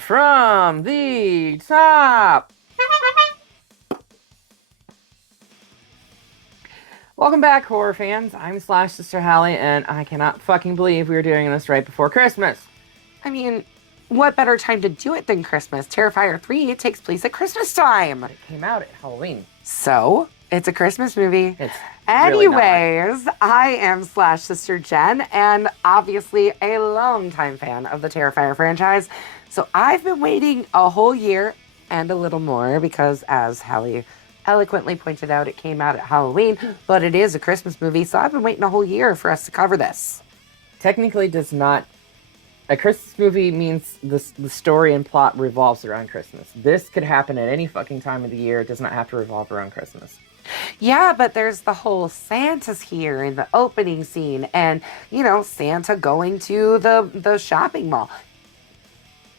from the top. Welcome back, horror fans. I'm Slash Sister Hallie, and I cannot fucking believe we are doing this right before Christmas. I mean, what better time to do it than Christmas? Terrifier 3 takes place at Christmas time. It came out at Halloween. So, it's a Christmas movie. It's Anyways, I am Slash Sister Jen, and obviously a longtime fan of the Terrifier franchise. So I've been waiting a whole year and a little more because, as Hallie eloquently pointed out, it came out at Halloween, but it is a Christmas movie, so I've been waiting a whole year for us to cover this. Technically does not... A Christmas movie means the story and plot revolves around Christmas. This could happen at any fucking time of the year. It does not have to revolve around Christmas. Yeah, but there's the whole Santa's here in the opening scene and, you know, Santa going to the shopping mall.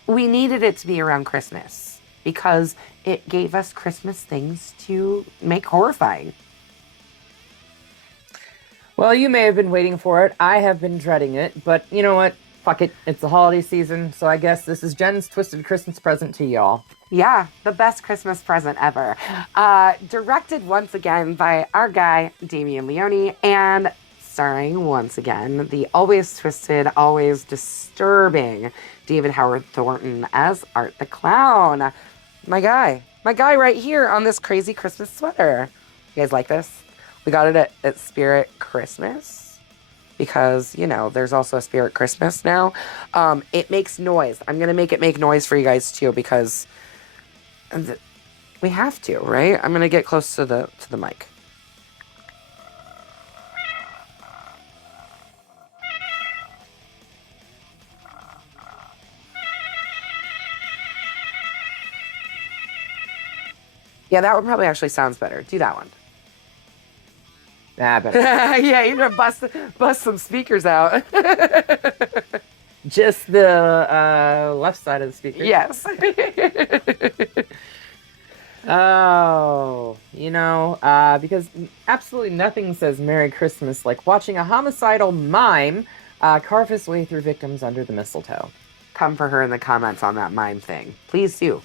We needed it to be around Christmas because it gave us Christmas things to make horrifying. Well, you may have been waiting for it. I have been dreading it, but you know what? Fuck it. It's the holiday season, so I guess this is Jen's twisted Christmas present to y'all. Yeah, the best Christmas present ever. Directed once again by our guy, Damien Leone, and starring once again the always twisted, always disturbing David Howard Thornton as Art the Clown. My guy right here on this crazy Christmas sweater. You guys like this? We got it at Spirit Christmas because, you know, there's also a Spirit Christmas now. It makes noise. I'm going to make it make noise for you guys too because we have to, right? I'm going to get close to the mic. Yeah, that one probably actually sounds better. Do that one. Nah, better. Yeah, you're going to bust some speakers out. Just the left side of the speaker. Yes. Oh, you know, because absolutely nothing says Merry Christmas like watching a homicidal mime carve his way through victims under the mistletoe. Come for her in the comments on that mime thing. Please do.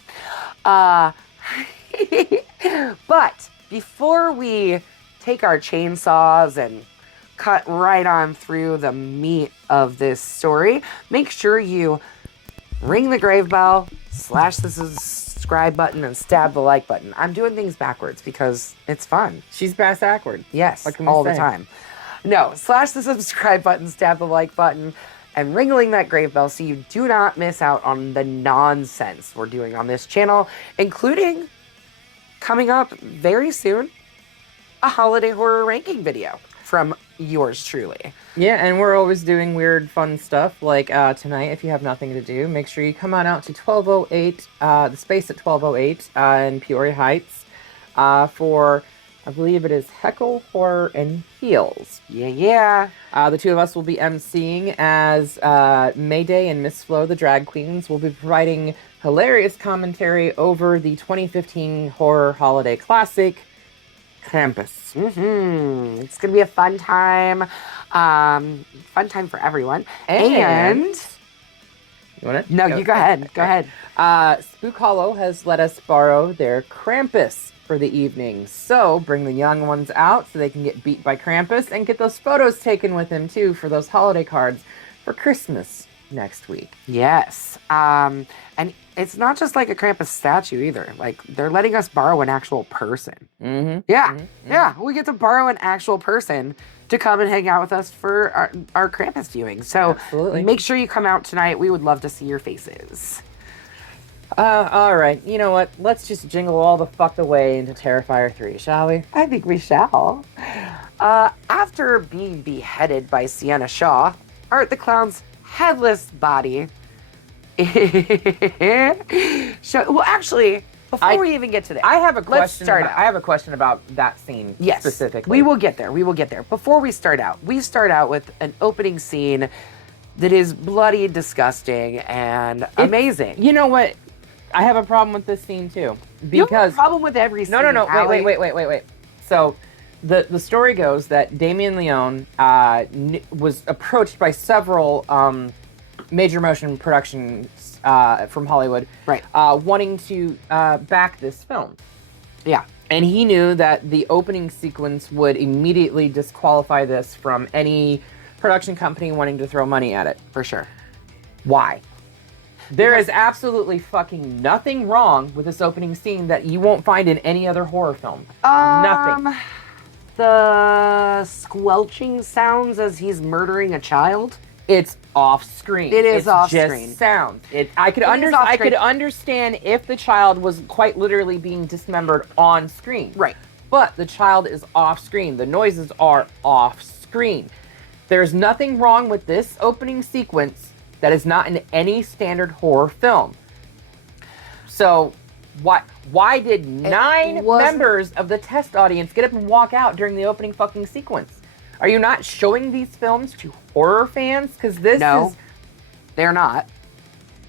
But before we take our chainsaws and cut right on through the meat of this story, make sure you ring the grave bell, slash the subscribe button, and stab the like button. I'm doing things backwards because it's fun. She's bass backward. Yes, all the time. No, slash the subscribe button, stab the like button, and ringling that grave bell so you do not miss out on the nonsense we're doing on this channel, including, coming up very soon, a holiday horror ranking video from yours truly. Yeah, and we're always doing weird, fun stuff. Like tonight, if you have nothing to do, make sure you come on out to 1208, the space at 1208 in Peoria Heights for, I believe it is Heckle, Horror, and Heels. Yeah. The two of us will be emceeing as Mayday and Miss Flo, the drag queens, will be providing hilarious commentary over the 2015 horror holiday classic, Krampus. Mm-hmm. It's going to be a fun time. Fun time for everyone. And you want it? No, you go ahead. Go ahead. Spook Hollow has let us borrow their Krampus for the evening. So bring the young ones out so they can get beat by Krampus and get those photos taken with him too for those holiday cards for Christmas next week. Yes. And it's not just like a Krampus statue either. Like, they're letting us borrow an actual person. Mm-hmm. Yeah. Mm-hmm. Yeah. We get to borrow an actual person to come and hang out with us for our Krampus viewing. So absolutely. Make sure you come out tonight. We would love to see your faces. All right. You know what? Let's just jingle all the fuck away into Terrifier 3, shall we? I think we shall. After being beheaded by Sienna Shaw, Art the Clown's headless body... Well, actually, before we even get to that, I have a question. Let's start out. I have a question about that scene specifically. We will get there. Before we start out with an opening scene that is bloody, disgusting, and amazing. You know what? I have a problem with this scene too. Because you have a problem with every scene. No. Wait. So the story goes that Damien Leone was approached by several major motion productions from Hollywood, Right. wanting to back this film. Yeah. And he knew that the opening sequence would immediately disqualify this from any production company wanting to throw money at it. For sure. Why? There is absolutely fucking nothing wrong with this opening scene that you won't find in any other horror film. Nothing. The squelching sounds as he's murdering a child. It's off screen. It is off just screen. Sound. I could understand if the child was quite literally being dismembered on screen. Right. But the child is off screen. The noises are off screen. There's nothing wrong with this opening sequence that is not in any standard horror film. So why did 9 members of the test audience get up and walk out during the opening fucking sequence? Are you not showing these films to horror fans? Because they're not.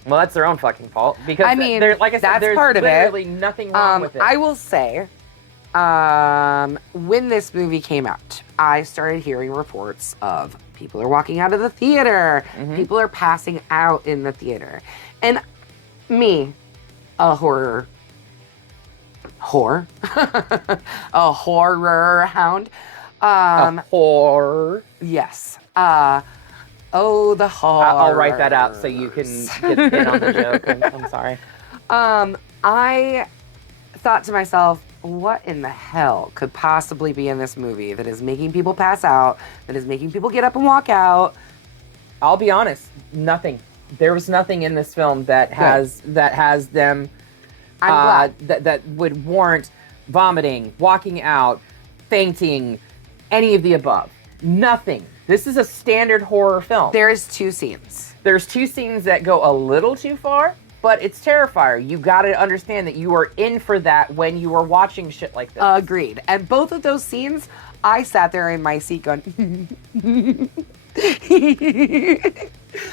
Well, that's their own fucking fault. Because I mean, like I said, that's there's part of literally it. Nothing wrong with it. I will say, when this movie came out, I started hearing reports of people are walking out of the theater. Mm-hmm. People are passing out in the theater. And me, a horror hound. A horror. Yes. The horror. I'll write that out so you can get in on the joke. I'm sorry. I thought to myself, what in the hell could possibly be in this movie that is making people pass out, that is making people get up and walk out? I'll be honest, nothing. There was nothing in this film that has them that would warrant vomiting, walking out, fainting, any of the above. Nothing. This is a standard horror film. There's 2 scenes. There's 2 scenes that go a little too far, but it's Terrifier. You gotta understand that you are in for that when you are watching shit like this. Agreed. And both of those scenes, I sat there in my seat going,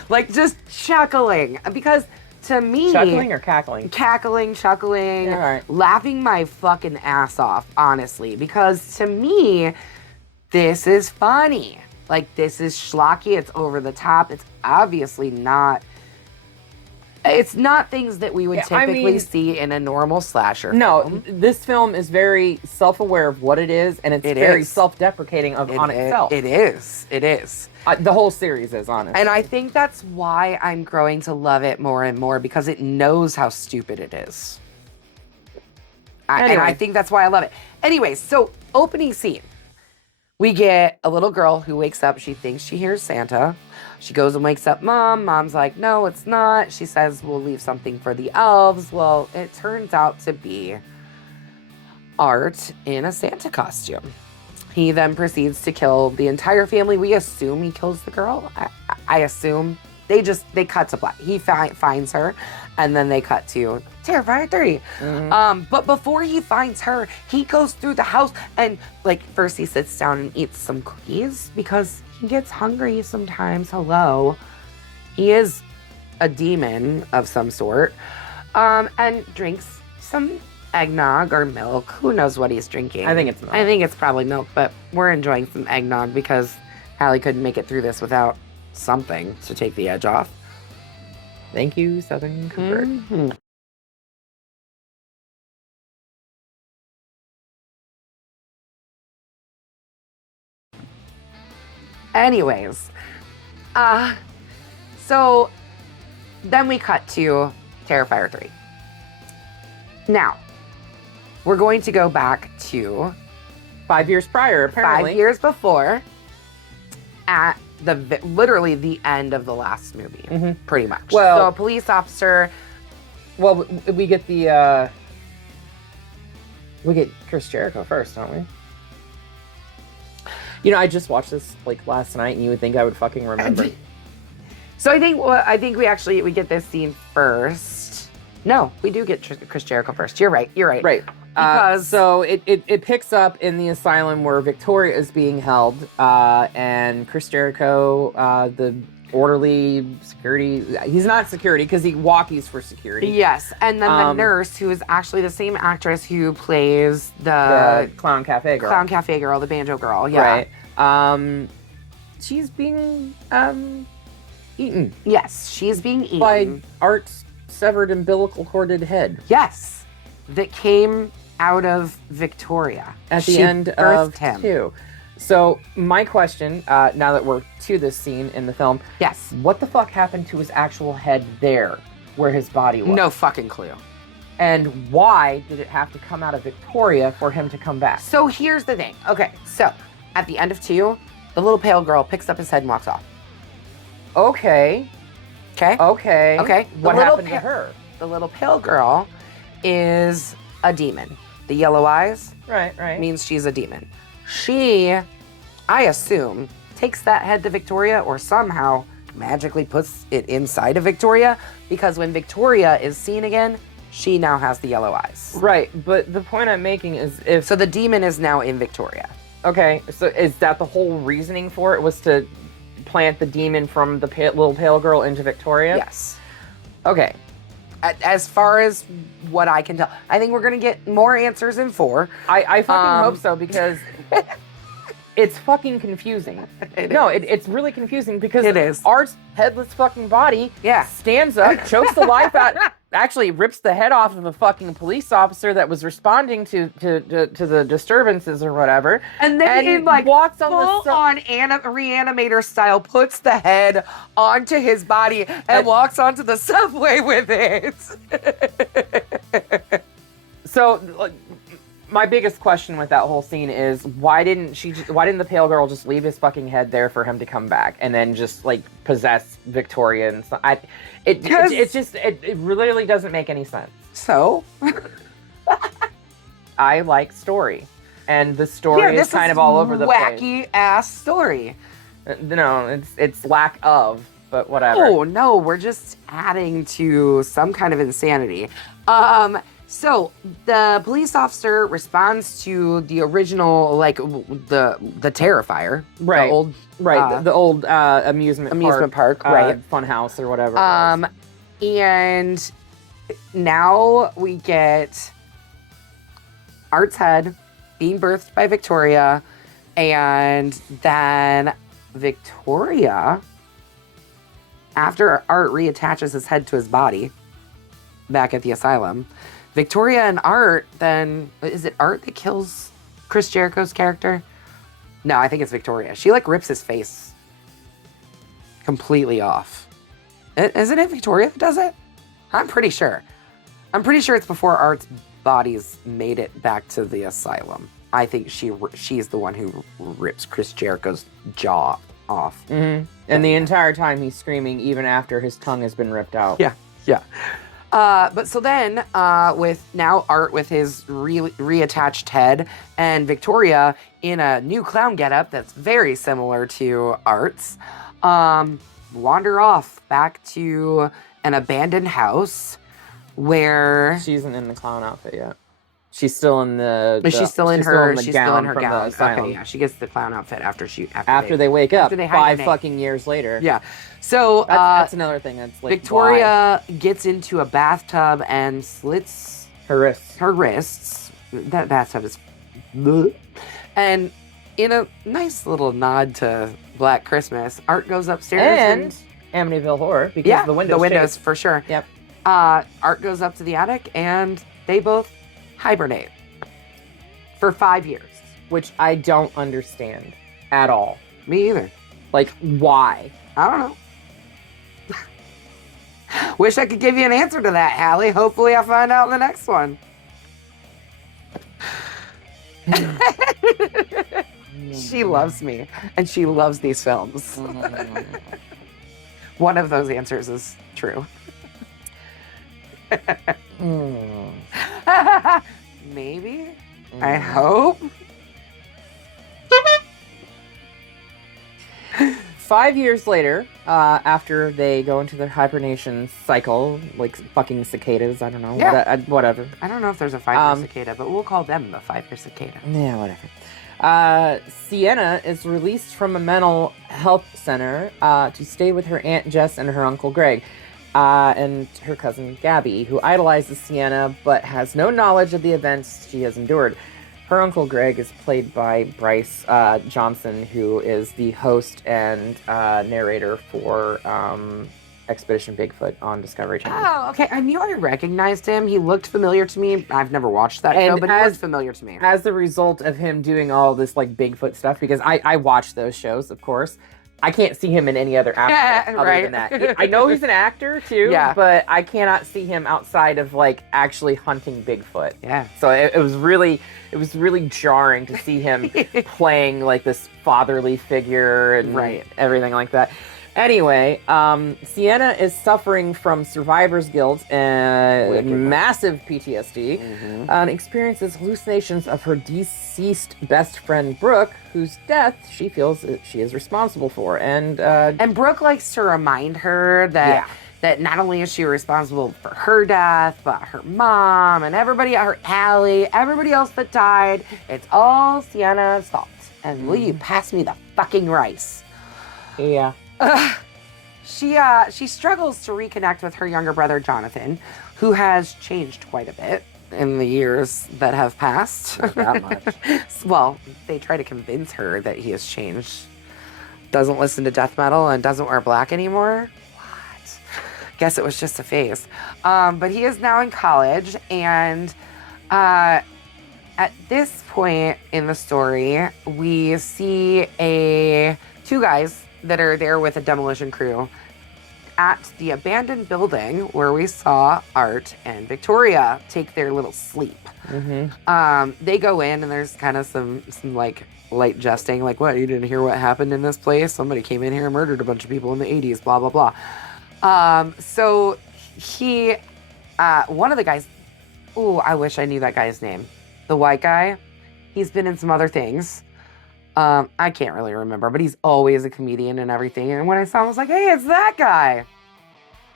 like just chuckling. Because to me... Chuckling or cackling? Cackling, chuckling, All right. laughing my fucking ass off, honestly. Because to me, this is funny. Like, this is schlocky. It's over the top. It's obviously not... It's not things that we would typically see in a normal slasher film. No, this film is very self-aware of what it is, and it's very self-deprecating on itself. It is. It is. The whole series is, honestly. And I think that's why I'm growing to love it more and more, because it knows how stupid it is. And I think that's why I love it. Anyways, so opening scene. We get a little girl who wakes up. She thinks she hears Santa. She goes and wakes up Mom. Mom's like, no, it's not. She says, we'll leave something for the elves. Well, it turns out to be Art in a Santa costume. He then proceeds to kill the entire family. We assume he kills the girl. I assume. They cut to black. He finds her, and then they cut to Terrifier 3. Mm-hmm. But before he finds her, he goes through the house and, like, first he sits down and eats some cookies because he gets hungry sometimes. Hello. He is a demon of some sort. And drinks some eggnog or milk. Who knows what he's drinking? I think it's milk. I think it's probably milk, but we're enjoying some eggnog because Hallie couldn't make it through this without something to take the edge off. Thank you, Southern Comfort. Mm-hmm. Anyways, so then we cut to Terrifier 3. Now, we're going to go back to 5 years prior, apparently. 5 years before, at literally the end of the last movie, pretty much. Well, so a police officer. Well, we get Chris Jericho first, don't we? You know, I just watched this like last night, and you would think I would fucking remember. So I think we get this scene first. No, we do get Chris Jericho first. You're right. Right. Because so it picks up in the asylum where Victoria is being held, and Chris Jericho, the orderly security, he's not security because he walkies for security. Yes, and then the nurse, who is actually the same actress who plays the Clown Cafe girl. Clown Cafe girl, the banjo girl. Yeah. Right. She's being Eaten Yes, she's being eaten. by Art's severed umbilical corded head. Yes, that came out of Victoria. At the She end birthed of him. 2. So, my question, now that we're to this scene in the film, Yes. what the fuck happened to his actual head there, where his body was? No fucking clue. And why did it have to come out of Victoria for him to come back? So here's the thing. Okay, so at the end of 2, the little pale girl picks up his head and walks off. Okay. Okay? Okay. Okay. What happened to her? The little pale girl is a demon. The yellow eyes Right. means she's a demon. She, I assume, takes that head to Victoria or somehow magically puts it inside of Victoria, because when Victoria is seen again, she now has the yellow eyes. Right, but the point I'm making is if... So the demon is now in Victoria. Okay, so is that the whole reasoning for it, was to plant the demon from the little pale girl into Victoria? Yes. Okay. As far as what I can tell, I think we're going to get more answers in 4. I fucking hope so, because it's fucking confusing. It's really confusing because It is. Art's headless fucking body stands up, chokes the life out, actually rips the head off of a fucking police officer that was responding to the disturbances or whatever. And then he like walks on full on reanimator style, puts the head onto his body and walks onto the subway with it. So, like, my biggest question with that whole scene is why didn't the pale girl just leave his fucking head there for him to come back and then just like possess Victoria and stuff? It really doesn't make any sense. So I like story, and the story is kind of all over the place. Wacky ass story. No, it's lack of, but whatever. Oh no, we're just adding to some kind of insanity. So the police officer responds to the original, like the Terrifier, right? The old amusement park, right? Fun house or whatever. It was. And now we get Art's head being birthed by Victoria, and then Victoria, after Art reattaches his head to his body back at the asylum, Victoria and Art then, is it Art that kills Chris Jericho's character? No, I think it's Victoria. She like rips his face completely off. Isn't it Victoria that does it? I'm pretty sure. I'm pretty sure it's before Art's body's made it back to the asylum. I think she's the one who rips Chris Jericho's jaw off. Mm-hmm. And the entire time he's screaming, even after his tongue has been ripped out. Yeah. But so then, with now Art with his reattached head and Victoria in a new clown getup that's very similar to Art's, wander off back to an abandoned house where she isn't in the clown outfit yet. She's still in the. She's still in her gown. Okay, yeah, she gets the clown outfit after they wake up. After they 5 fucking years later. Yeah. So that's another thing that's like Victoria gets into a bathtub and slits her wrists. That bathtub is, and in a nice little nod to Black Christmas, Art goes upstairs and Amityville Horror, because the windows for sure. Yep. Art goes up to the attic and they both hibernate for 5 years, which I don't understand at all. Me either. Like, why? I don't know. Wish I could give you an answer to that, Hallie. Hopefully I'll find out in the next one. She loves me, and she loves these films. One of those answers is true. Maybe. I hope. 5 years later, after they go into their hibernation cycle, like fucking cicadas, I don't know, whatever. I don't know if there's a 5-year cicada, but we'll call them the 5-year cicada. Yeah, whatever. Sienna is released from a mental health center to stay with her Aunt Jess and her Uncle Greg, and her cousin Gabby, who idolizes Sienna but has no knowledge of the events she has endured. Her Uncle Greg is played by Bryce Johnson, who is the host and narrator for Expedition Bigfoot on Discovery Channel. Oh, okay. I knew I recognized him. He looked familiar to me. I've never watched that show, but he looked familiar to me. As the result of him doing all this like Bigfoot stuff, because I watch those shows, of course. I can't see him in any other aspect other than that. I know he's an actor too, but I cannot see him outside of like actually hunting Bigfoot. Yeah. So it was really jarring to see him playing like this fatherly figure and everything like that. Anyway, Sienna is suffering from survivor's guilt and massive PTSD and experiences hallucinations of her deceased best friend, Brooke, whose death she feels that she is responsible for. And Brooke likes to remind her that not only is she responsible for her death, but her mom and everybody, her Allie, everybody else that died. It's all Sienna's fault. And will you pass me the fucking rice? Yeah. She struggles to reconnect with her younger brother, Jonathan, who has changed quite a bit in the years that have passed. Not that much. Well, they try to convince her that he has changed. Doesn't listen to death metal and doesn't wear black anymore. What? Guess it was just a phase. But he is now in college, and at this point in the story, we see two guys that are there with a demolition crew at the abandoned building where we saw Art and Victoria take their little sleep. They go in and there's kind of some like light jesting, like, what, you didn't hear what happened in this place? Somebody came in here and murdered a bunch of people in the 80s, blah, blah, blah. So he, one of the guys, I wish I knew that guy's name. The white guy, he's been in some other things. I can't really remember, but he's always a comedian and everything. And when I saw him, I was like, hey, it's that guy.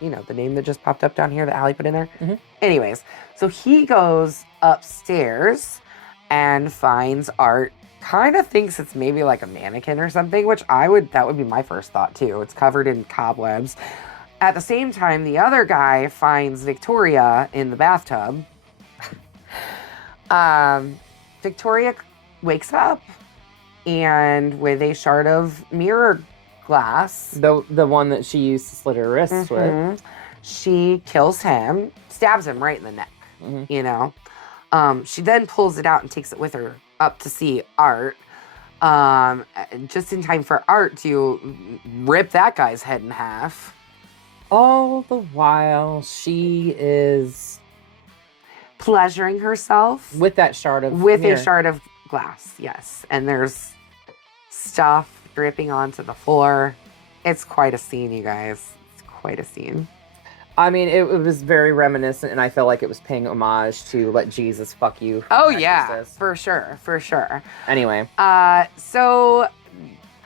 You know, the name that just popped up down here that Allie put in there. Anyways, so he goes upstairs and finds Art. Kind of thinks it's maybe like a mannequin or something, which that would be my first thought too. It's covered in cobwebs. At the same time, the other guy finds Victoria in the bathtub. Victoria wakes up. And with a shard of mirror glass, the one that she used to slit her wrists with, she kills him, stabs him right in the neck. You know, she then pulls it out and takes it with her up to see Art, just in time for Art to rip that guy's head in half. All the while, she is pleasuring herself with that shard of a shard of glass. Yes, and there's stuff dripping onto the floor. It's quite a scene, you guys. It's quite a scene. I mean, it was very reminiscent, and I felt like it was paying homage to "Let Jesus Fuck You." Oh yeah, for sure. Anyway, so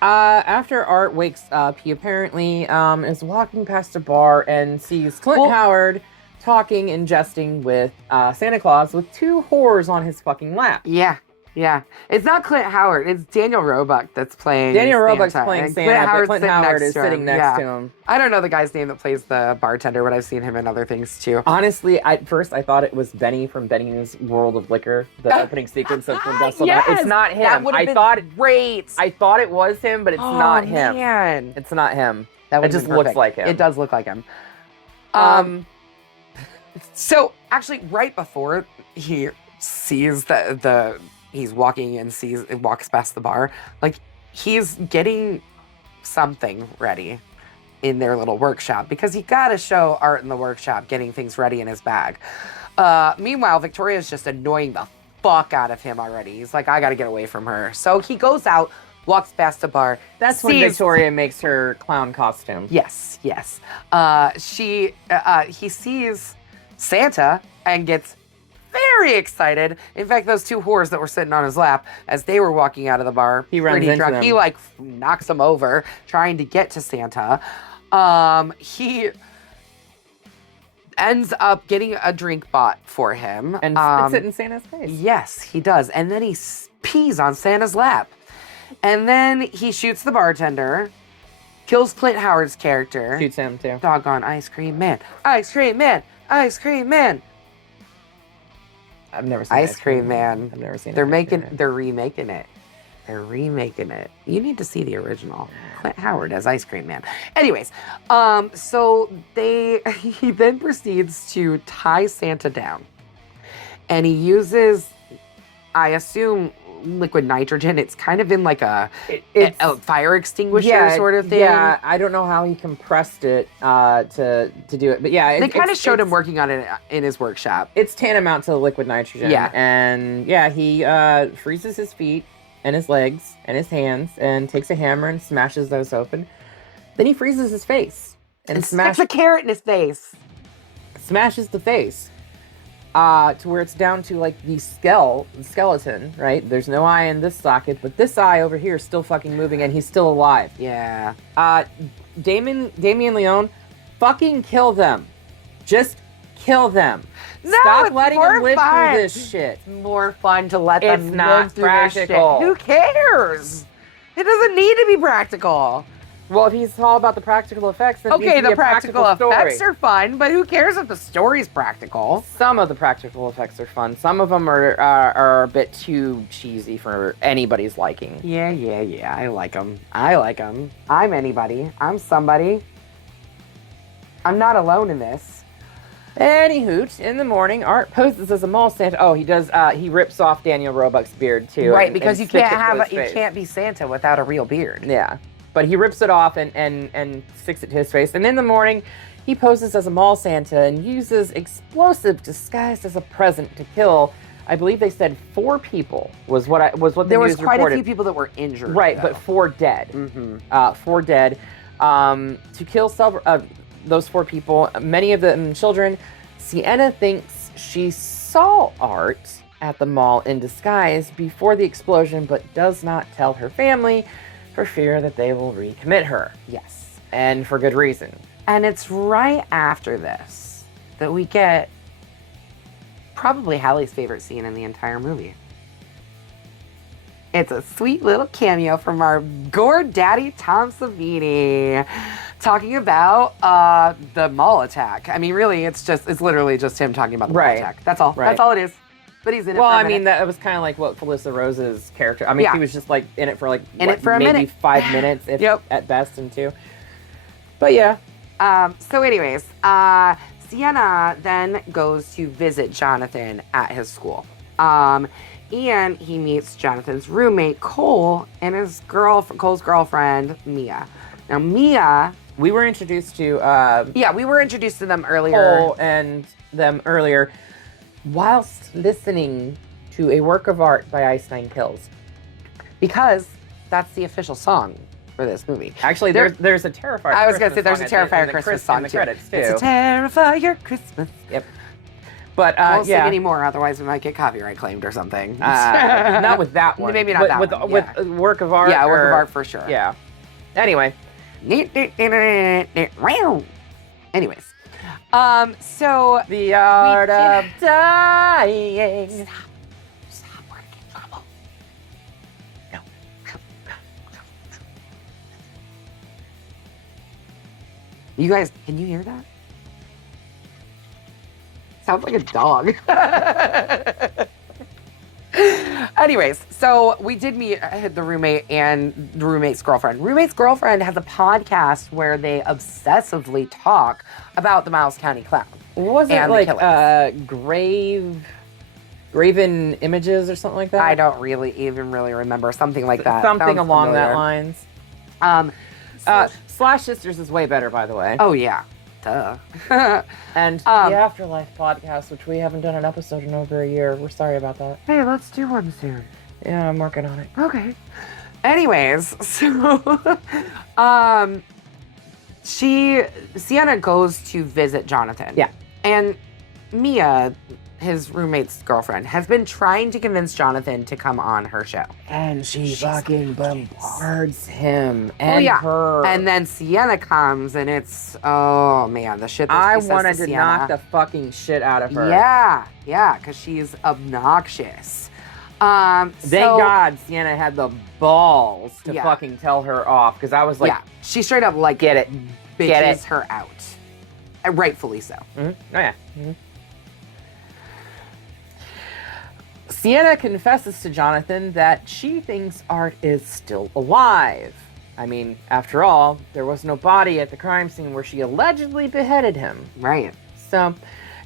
after Art wakes up, he apparently is walking past a bar and sees Clint Howard talking and jesting with Santa Claus with two whores on his fucking lap. Yeah. It's not Clint Howard. It's Daniel Roebuck that's playing Daniel Roebuck's Santa. playing Santa, but Clint Howard is sitting next to him. I don't know the guy's name that plays the bartender, but I've seen him in other things too. Honestly, at first I thought it was Benny from Benny's World of Liquor, the opening sequence of From Dusk Till Dawn. It's not him. That would have been great. I thought it was him, but it's not him. Man. It's not him. That it just looks like him. It does look like him. So actually, right before he sees he's walking and walks past the bar, like he's getting something ready in their little workshop because he got to show Art in the workshop getting things ready in his bag. Meanwhile, Victoria's just annoying the fuck out of him already. He's like, I got to get away from her. So he goes out, walks past the bar. That's when Victoria makes her clown costume. Yes. He sees Santa and gets very excited. In fact, those two whores that were sitting on his lap as they were walking out of the bar, he runs into them. He like knocks them over trying to get to Santa. He ends up getting a drink bought for him and spits it in Santa's face. Yes, he does. And then he pees on Santa's lap. And then he shoots the bartender, kills Clint Howard's character. Shoots him too. Doggone ice cream man. Ice cream man. Ice cream man. I've never seen Ice Cream Man. I've never seen They're Ice Cream Man. they're remaking it. They're remaking it. You need to see the original. Clint Howard as Ice Cream Man. Anyways, so he then proceeds to tie Santa down. And he uses, I assume, liquid nitrogen. It's kind of in like a fire extinguisher sort of thing. Yeah, I don't know how he compressed it to do it, but yeah, they kind of showed him working on it in his workshop. It's tantamount to liquid nitrogen. Yeah, and yeah, he freezes his feet and his legs and his hands and takes a hammer and smashes those open. Then he freezes his face and sticks a carrot in his face. Smashes the face. To where it's down to like the skeleton, right? There's no eye in this socket, but this eye over here is still fucking moving and he's still alive. Yeah. Damien Leone, fucking kill them. Just kill them. No, Stop letting them live through this shit. It's more fun to let them It's not live through practical. this shit. Who cares? It doesn't need to be practical. Well, if he's all about the practical effects, then okay, the practical effects story. are fun, but who cares if the story's practical? Some of the practical effects are fun. Some of them are a bit too cheesy for anybody's liking. Yeah. I like them. I'm anybody. I'm somebody. I'm not alone in this. Anywho, in the morning, Art poses as a mall Santa. Oh, he does. He rips off Daniel Roebuck's beard too. Right, because you you can't be Santa without a real beard. Yeah. But he rips it off and sticks it to his face. And in the morning, he poses as a mall Santa and uses explosive disguised as a present to kill. I believe they said 4 people was what the news reported. There was quite a few people that were injured. Right, though. but 4 dead. Mm-hmm. 4 dead. To kill those 4 people, many of them children. Sienna thinks she saw Art at the mall in disguise before the explosion, but does not tell her family, for fear that they will recommit her. Yes. And for good reason. And it's right after this that we get probably Hallie's favorite scene in the entire movie. It's a sweet little cameo from our gore daddy Tom Savini talking about the mall attack. I mean, really, it's literally just him talking about the mall attack. That's all. Right. That's all it is. But he's in it well, for a I minute. mean, that was kind of like what Felissa Rose's character. I mean, Yeah. she was just like in it for like maybe 5 minutes, if Yep. at best, and 2. But yeah. So, anyways, Sienna then goes to visit Jonathan at his school, and he meets Jonathan's roommate Cole and Cole's girlfriend Mia. Now, Mia, We were introduced to we were introduced to them earlier. Cole and them earlier, whilst listening to a work of art by Ice Nine Kills. Because that's the official song for this movie. Actually, there's a Terrifier. I was going to say Christmas there's a song Terrifier in the Christmas song in the too. credits too. It's a Terrifier Christmas. Yep. But won't yeah, sing anymore, otherwise we might get copyright claimed or something. not with that one. Maybe not that with, one. With Yeah. work of art. Yeah, work of art for sure. Yeah. Anyway. Anyways, so The art of dying. Stop, we're gonna get in trouble. No. You guys, can you hear that? Sounds like a dog. Anyways, so we did meet the roommate and the roommate's girlfriend. Roommate's girlfriend has a podcast where they obsessively talk about the Miles County Clown. Was it And the like graven images or something like that? I don't even really remember. Something like that. Something Sounds along that familiar. lines. Slash Sisters is way better, by the way. Oh, yeah. Duh. And the Afterlife podcast, which we haven't done an episode in over a year. We're sorry about that. Hey, let's do one soon. Yeah, I'm working on it. Okay. Anyways, so Sienna goes to visit Jonathan. Yeah. And Mia, his roommate's girlfriend, has been trying to convince Jonathan to come on her show. And she fucking bombards him and yeah. her. And then Sienna comes and it's, oh man, the shit that I she says wanted to to Sienna. knock the fucking shit out of her. Yeah, because she's obnoxious. Thank God Sienna had the balls to Yeah. fucking tell her off, because I was like, yeah, she straight up like get it. bitches Get it. her out. And rightfully so. Oh yeah. Mhm. Sienna confesses to Jonathan that she thinks Art is still alive. I mean, after all, there was no body at the crime scene where she allegedly beheaded him. Right. So,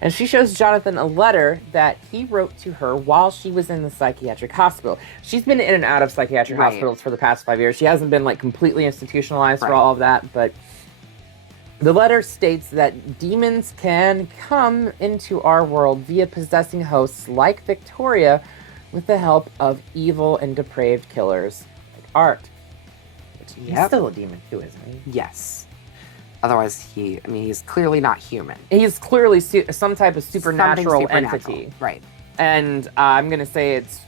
and she shows Jonathan a letter that he wrote to her while she was in the psychiatric hospital. She's been in and out of psychiatric hospitals for the past 5 years. She hasn't been like completely institutionalized for all of that, but the letter states that demons can come into our world via possessing hosts like Victoria with the help of evil and depraved killers like Art. He's still a demon too, isn't he? Yes. Otherwise, he's clearly not human. He's clearly some type of supernatural entity. Right. And I'm going to say it's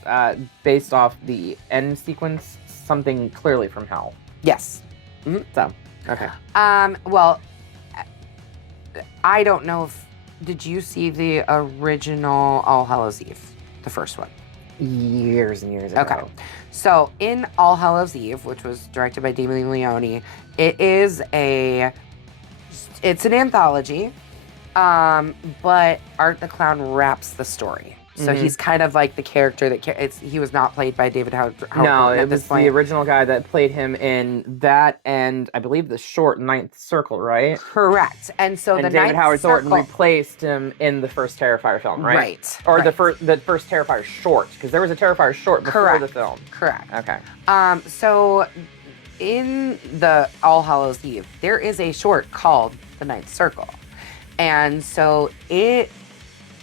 based off the end sequence, something clearly from hell. Yes. Mm-hmm. So, okay. Well, I don't know if... Did you see the original All Hallows Eve? The first one? Years and years ago. Okay. So, in All Hallows Eve, which was directed by Damien Leone, it's an anthology, but Art the Clown wraps the story. So he's kind of like the character that he was not played by David Howard. No, it was the original guy that played him in that, and I believe the short Ninth Circle, right? Correct. And so the David Howard Thornton Circle replaced him in the first Terrifier film, right? Right. Or the first Terrifier short, because there was a Terrifier short before the film. Correct. Okay. So in the All Hallows Eve, there is a short called The Ninth Circle, and so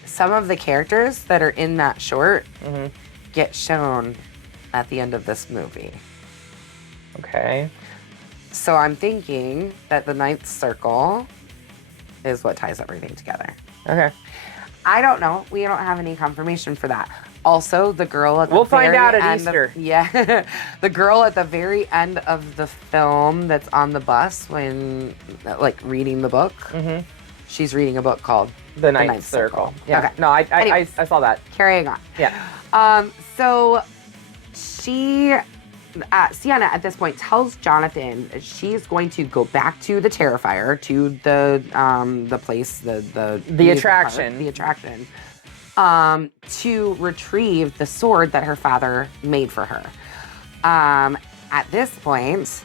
some of the characters that are in that short get shown at the end of this movie. Okay. So I'm thinking that the Ninth Circle is what ties everything together. Okay. I don't know. We don't have any confirmation for that. Also, the girl at the We'll find very out at end Easter. The girl at the very end of the film that's on the bus when, like, reading the book. She's reading a book called The Ninth Circle. Yeah. Okay. No, I saw that. Carrying on. Yeah. So Sienna at this point tells Jonathan she's going to go back to the Terrifier, to the place, the attraction, to retrieve the sword that her father made for her. At this point,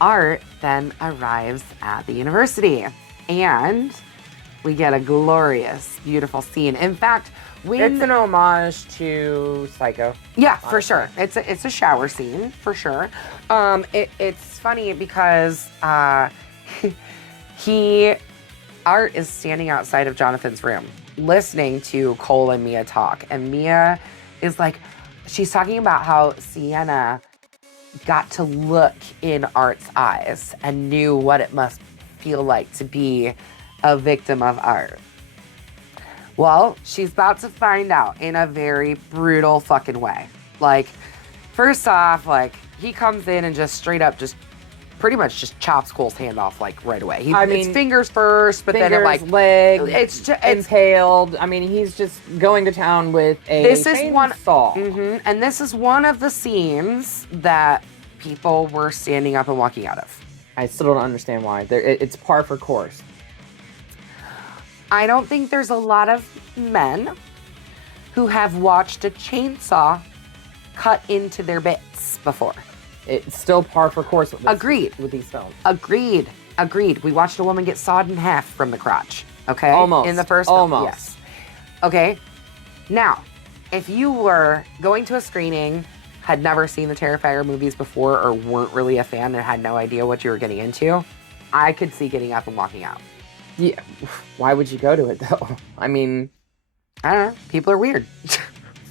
Art then arrives at the university, and we get a glorious, beautiful scene. In fact, it's an homage to Psycho. Yeah, honestly. For sure. It's a shower scene, for sure. It's funny because Art is standing outside of Jonathan's room, listening to Cole and Mia talk. And Mia is like, she's talking about how Sienna got to look in Art's eyes and knew what it must feel like to be a victim of Art. Well, she's about to find out in a very brutal fucking way. Like, first off, like, he comes in and just straight up just pretty much just chops Cole's hand off, like, right away. It's fingers first, but then it, like, legs, it's impaled. I mean, he's just going to town with a chainsaw. And this is one of the scenes that people were standing up and walking out of. I still don't understand why. It's par for course. I don't think there's a lot of men who have watched a chainsaw cut into their bits before. It's still par for course with these films. Agreed. We watched a woman get sawed in half from the crotch. Okay? Almost. In the first film. Yes. Okay. Now, if you were going to a screening, had never seen the Terrifier movies before, or weren't really a fan and had no idea what you were getting into, I could see getting up and walking out. Yeah. Why would you go to it, though? I mean, I don't know. People are weird.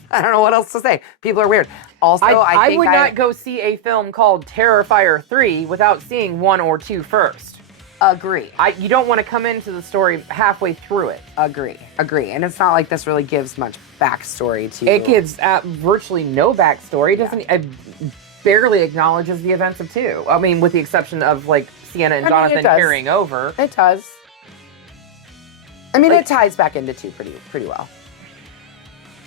I don't know what else to say. People are weird. Also, I would not go see a film called Terrifier 3 without seeing 1 or 2 first. Agree. You don't want to come into the story halfway through it. Agree. And it's not like this really gives much backstory to... It gives virtually no backstory. It doesn't... It barely acknowledges the events of 2. I mean, with the exception of, like, Sienna and Jonathan carrying over. It does. I mean, it ties back into 2 pretty well.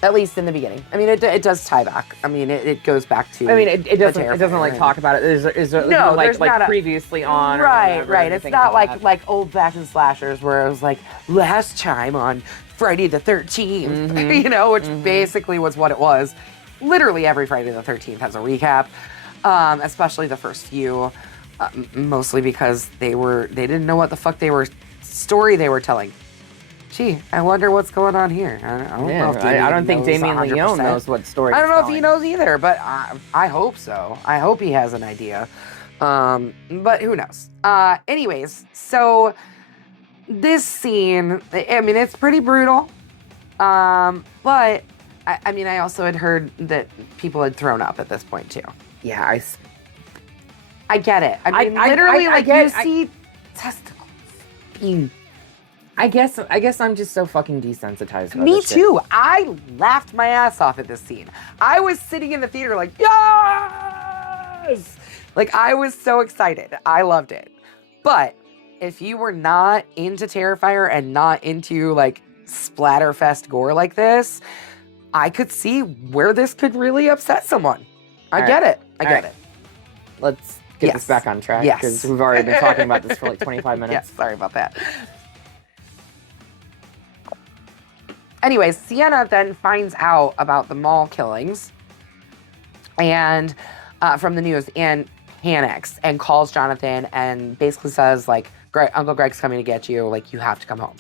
At least in the beginning. I mean, it does tie back. I mean, it goes back to. I mean, it doesn't like talk about it. Is no, like not previously on. Right. It's not like old fashioned slashers where it was like last time on Friday the 13th, Mm-hmm. which basically was what it was. Literally every Friday the 13th has a recap, especially the first few, mostly because they didn't know what the fuck story they were telling. Gee, I wonder what's going on here. I don't think Damien Leone knows what story. I don't know if he knows either, but I hope so. I hope he has an idea. But who knows? Anyways, so this scene, I mean, it's pretty brutal. But I mean, I also had heard that people had thrown up at this point too. Yeah, I get it. I mean, literally, you see testicles being. I guess I'm just so fucking desensitized. Me too. I laughed my ass off at this scene. I was sitting in the theater like, yes! Like, I was so excited. I loved it. But if you were not into Terrifier and not into like splatterfest gore like this, I could see where this could really upset someone. I get it. Let's get this back on track because we've already been talking about this for like 25 minutes. Yes, sorry about that. Anyways, Sienna then finds out about the mall killings and from the news and panics and calls Jonathan and basically says, like, Uncle Greg's coming to get you. Like, you have to come home.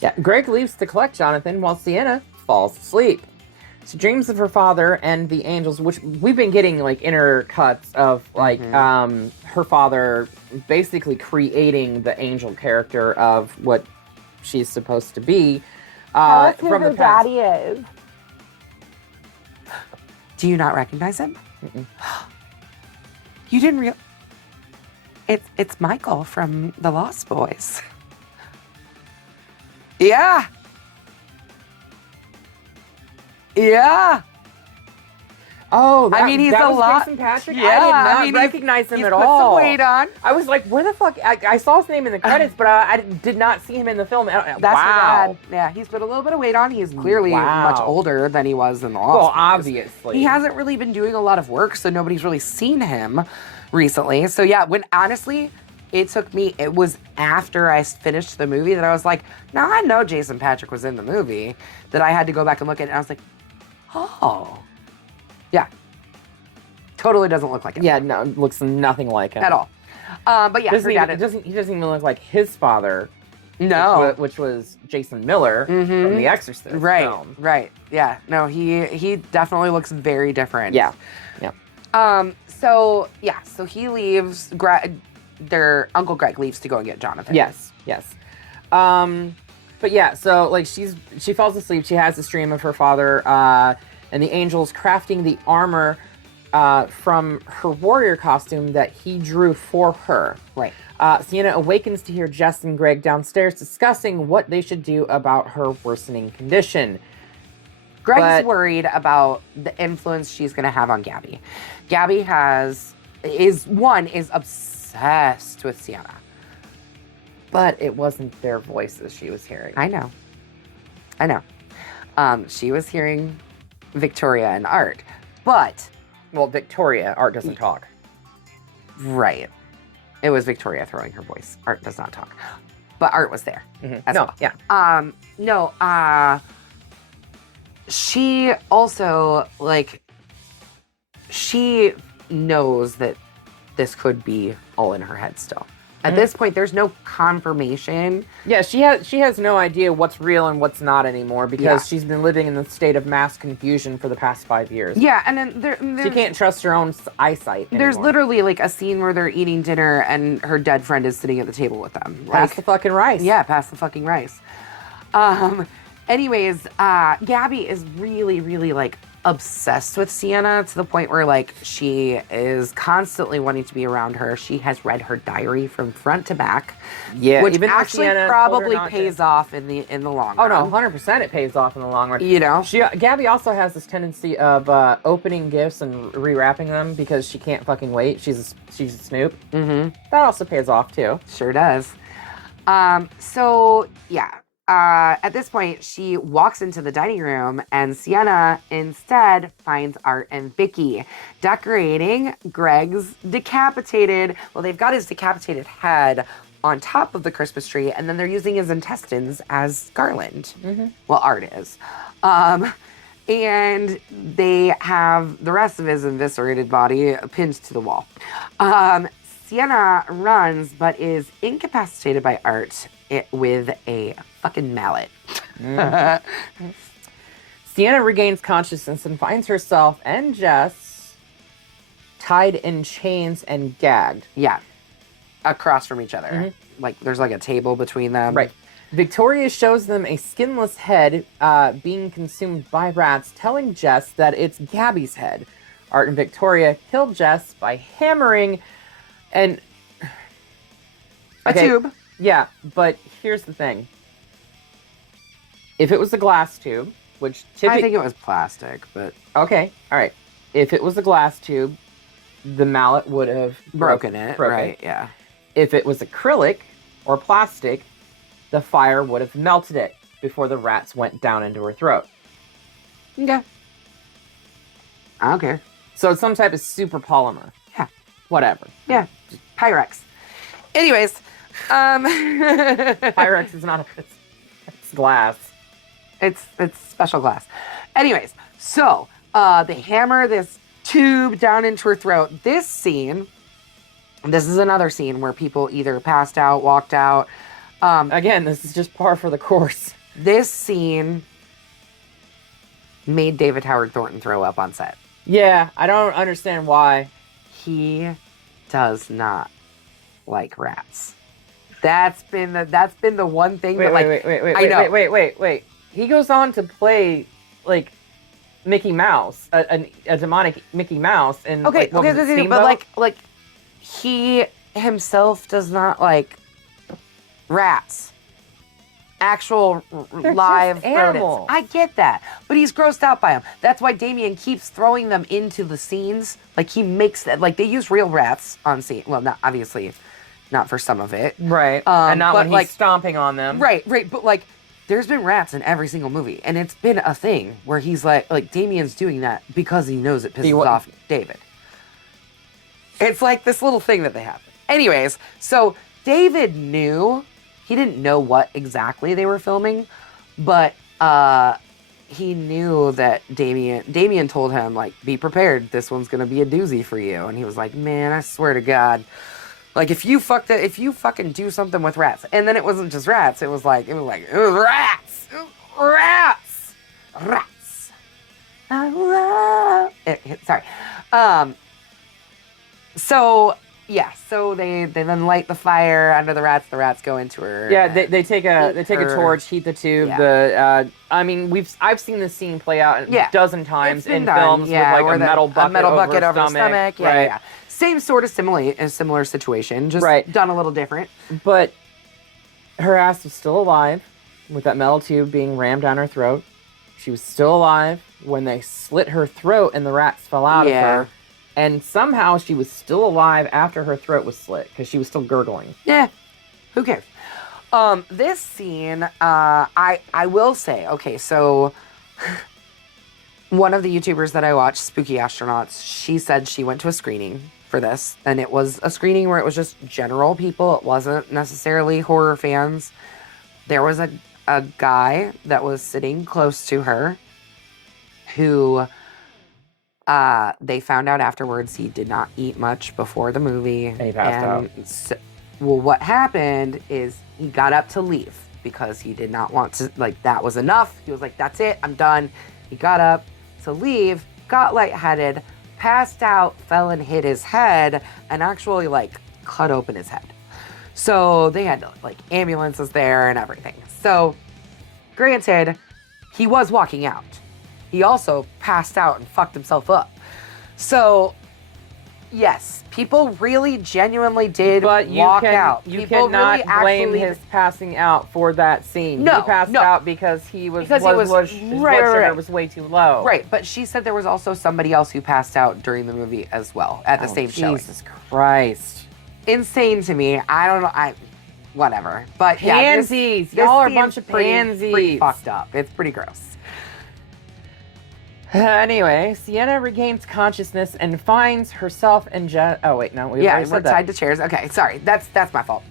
Yeah, Greg leaves to collect Jonathan while Sienna falls asleep. She dreams of her father and the angels, which we've been getting, like, inner cuts of, like, her father basically creating the angel character of what she's supposed to be. Tell us who from her the past. daddy is. Do you not recognize him? Mm-mm. You didn't real. It's Michael from The Lost Boys. Yeah. Oh, I mean, he's that a was lot. Jason Patrick? Yeah, I did not recognize him he's at put all. some weight on. I was like, where the fuck? I saw his name in the credits, but I did not see him in the film. That's wow. bad. Yeah, he's put a little bit of weight on. He's clearly much older than he was in The Lost Well, Boys. obviously. He hasn't really been doing a lot of work, so nobody's really seen him recently. So yeah, honestly, it was after I finished the movie that I was like, now I know Jason Patrick was in the movie, that I had to go back and look at it, and I was like, oh. Yeah. Totally doesn't look like him. Yeah, no, looks nothing like him. At all. But yeah, he doesn't even look like his father. No. Which was Jason Miller from The Exorcist film. Right. Yeah. No, he definitely looks very different. Yeah. So he leaves. Their Uncle Greg leaves to go and get Jonathan. Yes. But yeah, so like she falls asleep. She has this dream of her father and the angels crafting the armor from her warrior costume that he drew for her. Right. Sienna awakens to hear Jess and Greg downstairs discussing what they should do about her worsening condition. Greg's worried about the influence she's going to have on Gabby. Gabby is obsessed with Sienna. But it wasn't their voices she was hearing. I know. She was hearing Victoria and Art, but... Well, Victoria, Art doesn't talk. Right. It was Victoria throwing her voice. Art does not talk. But Art was there. As well. Yeah. She also, she knows that this could be all in her head still. At this point, there's no confirmation. Yeah, she has no idea what's real and what's not anymore because she's been living in the state of mass confusion for the past 5 years. Yeah, and then she can't trust her own eyesight anymore. There's literally a scene where they're eating dinner and her dead friend is sitting at the table with them. Pass the fucking rice. Yeah, pass the fucking rice. Anyways, Gabby is really, really obsessed with Sienna to the point where she is constantly wanting to be around her. She has read her diary from front to back. Yeah, which even actually probably pays off in the long run. Oh no, 100% it pays off in the long run. You know? Gabby also has this tendency of opening gifts and rewrapping them because she can't fucking wait. She's a snoop. Mm-hmm. That also pays off too. Sure does. So yeah. At this point, she walks into the dining room, and Sienna instead finds Art and Vicky decorating Greg's decapitated. Well, they've got his decapitated head on top of the Christmas tree, and then they're using his intestines as garland. Mm-hmm. Well, Art is. And they have the rest of his eviscerated body pinned to the wall. Sienna runs, but is incapacitated by Art with a fucking mallet. Mm-hmm. Sienna regains consciousness and finds herself and Jess tied in chains and gagged. Yeah. Across from each other. Mm-hmm. Like, there's like a table between them. Right. Victoria shows them a skinless head being consumed by rats, telling Jess that it's Gabby's head. Art and Victoria kill Jess by hammering a tube. Yeah, but here's the thing. If it was a glass tube, which I think it was plastic, but... Okay, all right. If it was a glass tube, the mallet would have broken it, right, yeah. If it was acrylic or plastic, the fire would have melted it before the rats went down into her throat. Okay. I don't care. So it's some type of super polymer. Yeah. Whatever. Yeah. Pyrex. Anyways, Pyrex is not it's glass. It's special glass. Anyways, so they hammer this tube down into her throat. This is another scene where people either passed out, walked out. Again, this is just par for the course. This scene made David Howard Thornton throw up on set. Yeah, I don't understand why. He does not like rats. That's been the one thing wait, that like wait. He goes on to play like Mickey Mouse, a demonic Mickey Mouse, and okay, but like he himself does not like rats. Actual They're live just animals. Rodents. I get that, but he's grossed out by them. That's why Damien keeps throwing them into the scenes. Like he makes that. Like they use real rats on scene. Well, not obviously, not for some of it, right? And not when he's like stomping on them, right? But like, there's been rats in every single movie, and it's been a thing where he's like Damien's doing that because he knows it pisses off David. It's like this little thing that they have. Anyways, so David knew. He didn't know what exactly they were filming, but he knew that Damien told him, like, be prepared. This one's going to be a doozy for you. And he was like, man, I swear to God. Like, if you fucking do something with rats. And then it wasn't just rats. It was rats. Sorry. So they then light the fire under the rats. The rats go into her. Yeah, they take a torch, heat the tube. Yeah. I've seen this scene play out a dozen times in done. films with like a metal bucket over the stomach. Yeah, right. yeah. Same sort of similar situation, just done a little different. But her ass was still alive with that metal tube being rammed down her throat. She was still alive when they slit her throat and the rats fell out of her. And somehow she was still alive after her throat was slit because she was still gurgling. Yeah, who cares? This scene, I will say, okay, so one of the YouTubers that I watch, Spooky Astronauts, she said she went to a screening for this, and it was a screening where it was just general people. It wasn't necessarily horror fans. There was a guy that was sitting close to her who... they found out afterwards he did not eat much before the movie. And he passed out. So, well, what happened is he got up to leave because he did not want to, like, that was enough. He was like, that's it, I'm done. He got up to leave, got lightheaded, passed out, fell and hit his head, and actually, like, cut open his head. So they had, like, ambulances there and everything. So, granted, he was walking out. He also passed out and fucked himself up. So, yes, people really genuinely did walk out. You People cannot really blame his passing out for that scene. No, he passed out because his blood sugar was way too low. Right, but she said there was also somebody else who passed out during the movie as well at the same showing. Jesus Christ. Insane to me. I don't know. whatever. But yeah, Pansies. this Y'all are a scene's bunch of pretty pansies. fucked up. It's pretty gross. Anyway, Sienna regains consciousness and finds herself in oh wait, no, we already We're said that. tied to chairs. Okay, sorry, that's my fault.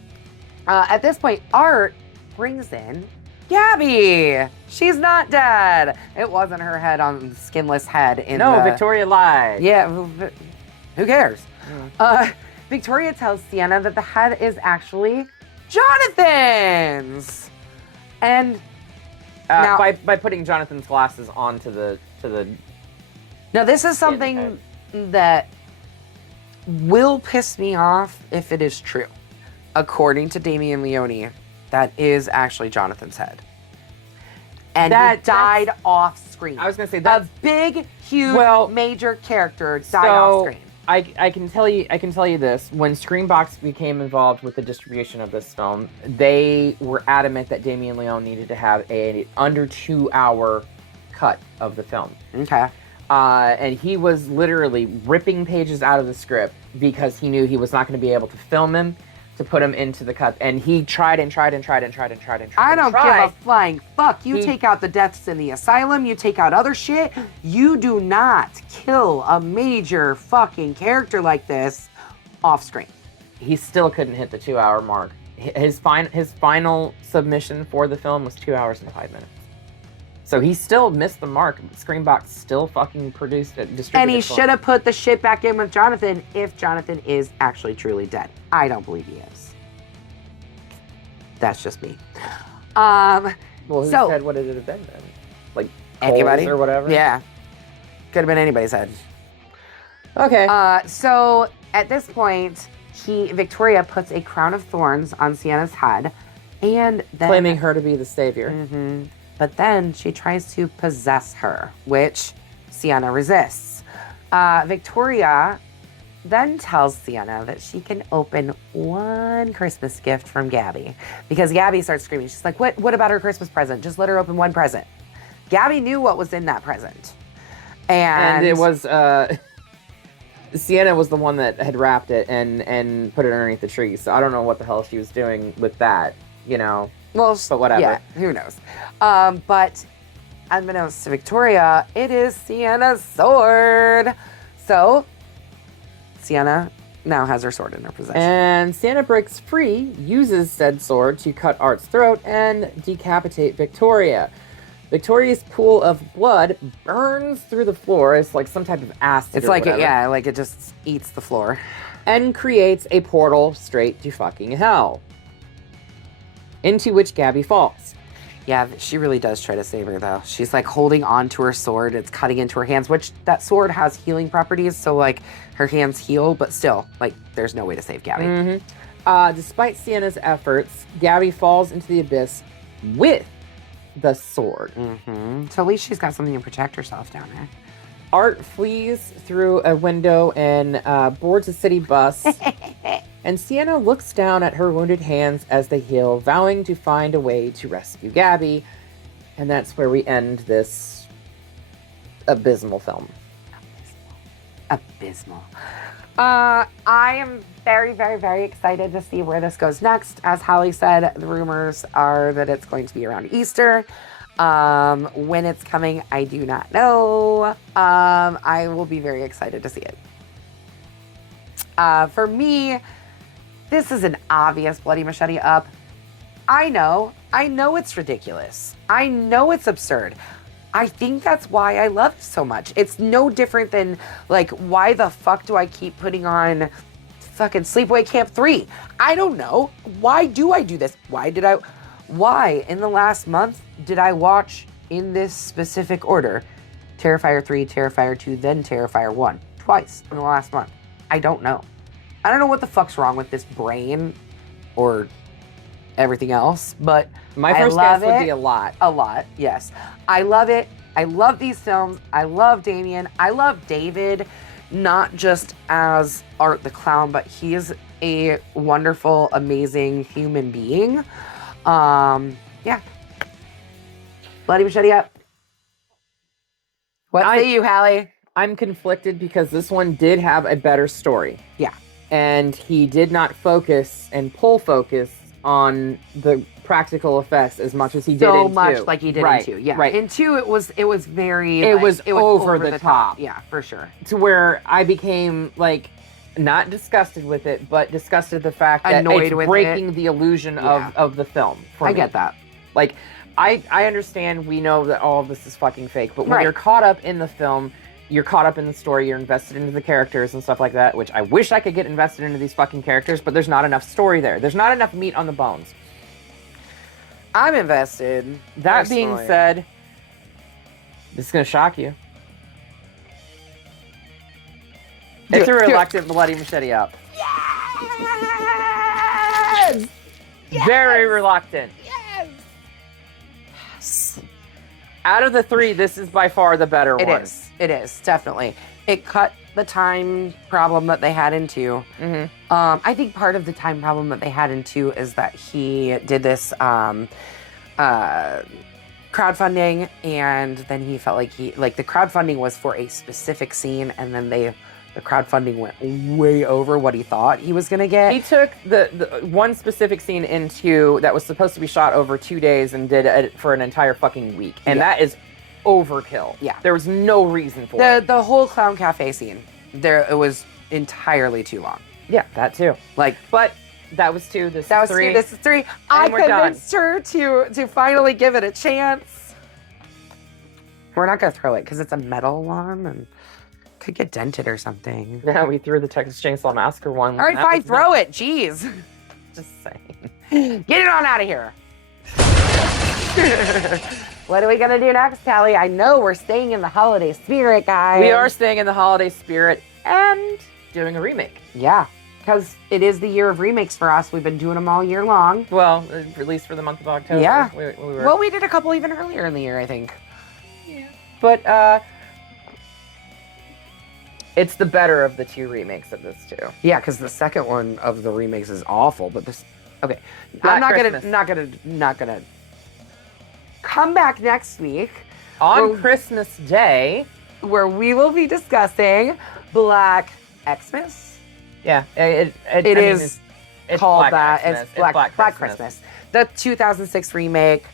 At this point, Art brings in Gabby. She's not dead. It wasn't her head on the skinless head in Victoria lied. Yeah, who cares? Victoria tells Sienna that the head is actually Jonathan's, and now, by putting Jonathan's glasses onto the now this is something that will piss me off if it is true. According to Damien Leone, that is actually Jonathan's head. And he died off screen. I was going to say that a big, huge, major character died off screen. I can tell you this. When Screenbox became involved with the distribution of this film, they were adamant that Damien Leone needed to have a under 2-hour cut of the film. Okay. And he was literally ripping pages out of the script because he knew he was not going to be able to film him, to put him into the cut. And he tried. I don't give a flying fuck. You take out the deaths in the asylum, you take out other shit. You do not kill a major fucking character like this off screen. He still couldn't hit the 2-hour mark. His final submission for the film was 2 hours and 5 minutes. So he still missed the mark. Screenbox still fucking produced it, distributed. And he should have put the shit back in with Jonathan if Jonathan is actually truly dead. I don't believe he is. That's just me. Well, whose head would it have been then? Like anybody or whatever? Yeah. Could have been anybody's head. Okay. So at this point, Victoria puts a crown of thorns on Sienna's head, and then claiming her to be the savior. Mm-hmm. But then she tries to possess her, which Sienna resists. Victoria then tells Sienna that she can open one Christmas gift from Gabby, because Gabby starts screaming. She's like, what about her Christmas present? Just let her open one present. Gabby knew what was in that present. And it was, Sienna was the one that had wrapped it and put it underneath the tree. So I don't know what the hell she was doing with that, you know. Well, but whatever. Yeah, who knows? But unbeknownst to Victoria, it is Sienna's sword. So Sienna now has her sword in her possession. And Sienna breaks free, uses said sword to cut Art's throat and decapitate Victoria. Victoria's pool of blood burns through the floor. It's like some type of acid. It's like it just eats the floor. And creates a portal straight to fucking hell, into which Gabby falls. Yeah, she really does try to save her, though. She's, like, holding on to her sword. It's cutting into her hands, which that sword has healing properties, so, like, her hands heal, but still, like, there's no way to save Gabby. Mm-hmm. Despite Sienna's efforts, Gabby falls into the abyss with the sword. Mm-hmm. So at least she's got something to protect herself down there. Art flees through a window and boards a city bus. And Sienna looks down at her wounded hands as they heal, vowing to find a way to rescue Gabby. And that's where we end this abysmal film. Abysmal. I am very, very, very excited to see where this goes next. As Holly said, the rumors are that it's going to be around Easter. When it's coming, I do not know. I will be very excited to see it. For me, this is an obvious Bloody Machete up. I know it's ridiculous. I know it's absurd. I think that's why I love it so much. It's no different than, like, why the fuck do I keep putting on fucking Sleepaway Camp 3? I don't know. Why do I do this? Why in the last month did I watch in this specific order Terrifier 3, Terrifier 2, then Terrifier 1? Twice in the last month. I don't know. I don't know what the fuck's wrong with this brain or everything else, but my first guess would be a lot. A lot, yes. I love it. I love these films. I love Damien. I love David, not just as Art the Clown, but he is a wonderful, amazing human being. Yeah. Bloody Machete up. What say you, Hallie? I'm conflicted because this one did have a better story. Yeah. And he did not focus and pull focus on the practical effects as much as he did So in much 2. like he did Right, in 2. Yeah. right. In 2, it was very. It like, was over the top. Yeah, for sure. To where I became like not disgusted with it, but disgusted at the fact that Annoyed it's with breaking it. the illusion Yeah. of the film. For I me. get that. Like, I understand, we know that all of this is fucking fake, but when Right. you're caught up in the film, you're caught up in the story, you're invested into the characters and stuff like that, which I wish I could get invested into these fucking characters, but there's not enough story there. There's not enough meat on the bones. I'm invested. That being personally. said, this is going to shock you. It's a reluctant bloody machete up. Yes! Very reluctant. Yes! Out of the 3, this is by far the better one. It is, definitely. It cut the time problem that they had in 2. Mm-hmm. I think part of the time problem that they had in 2 is that he did this crowdfunding, and then he felt like the crowdfunding was for a specific scene, and then the crowdfunding went way over what he thought he was gonna get. He took the one specific scene in 2 that was supposed to be shot over 2 days and did it for an entire fucking week. And that is overkill. Yeah. There was no reason for it. The whole clown cafe scene, it was entirely too long. Yeah, that too. Like, but that was 2. This that is was 3. 2. This is 3. I we're done. convinced her to finally give it a chance. We're not gonna throw it because it's a metal one and could get dented or something. Yeah, we threw the Texas Chainsaw Massacre one. All right, That fine, was throw it. Jeez. Just saying. Get it on out of here. What are we gonna do next, Callie? I know we're staying in the holiday spirit, guys. We are staying in the holiday spirit and doing a remake. Yeah, because it is the year of remakes for us. We've been doing them all year long. Well, at least for the month of October. Yeah. We were. Well, we did a couple even earlier in the year, I think. But it's the better of the 2 remakes of this too. Yeah, because the second one of the remakes is awful. But this, okay, Black I'm Christmas. not gonna come back next week On Well- Christmas Day. where we will be discussing Black Xmas. Yeah, it It I mean, is it's called Black that. Xmas. It's Black Christmas. The 2006 remake.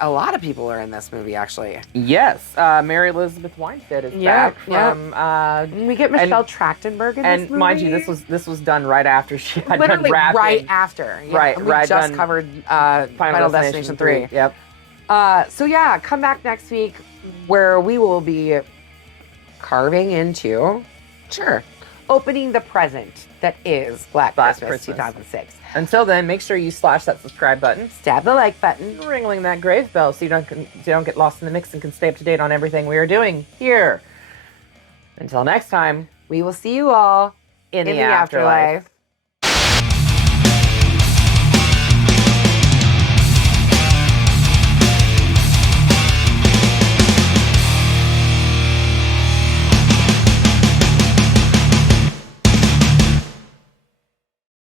A lot of people are in this movie, actually. Yes, Mary Elizabeth Winstead is Yeah, back from. We get Michelle Trachtenberg in this And movie. mind you, this was done right after she had literally done rapping. right after. Yeah, Right, and we right, just done covered Final Destination 3. Yep. So yeah, come back next week where we will be carving into, opening the present that is Black Christmas 2006. Until then, make sure you slash that subscribe button, Stab the like button. ringling that grave bell so you don't get lost in the mix and can stay up to date on everything we are doing here. Until next time, We will see you all in the afterlife.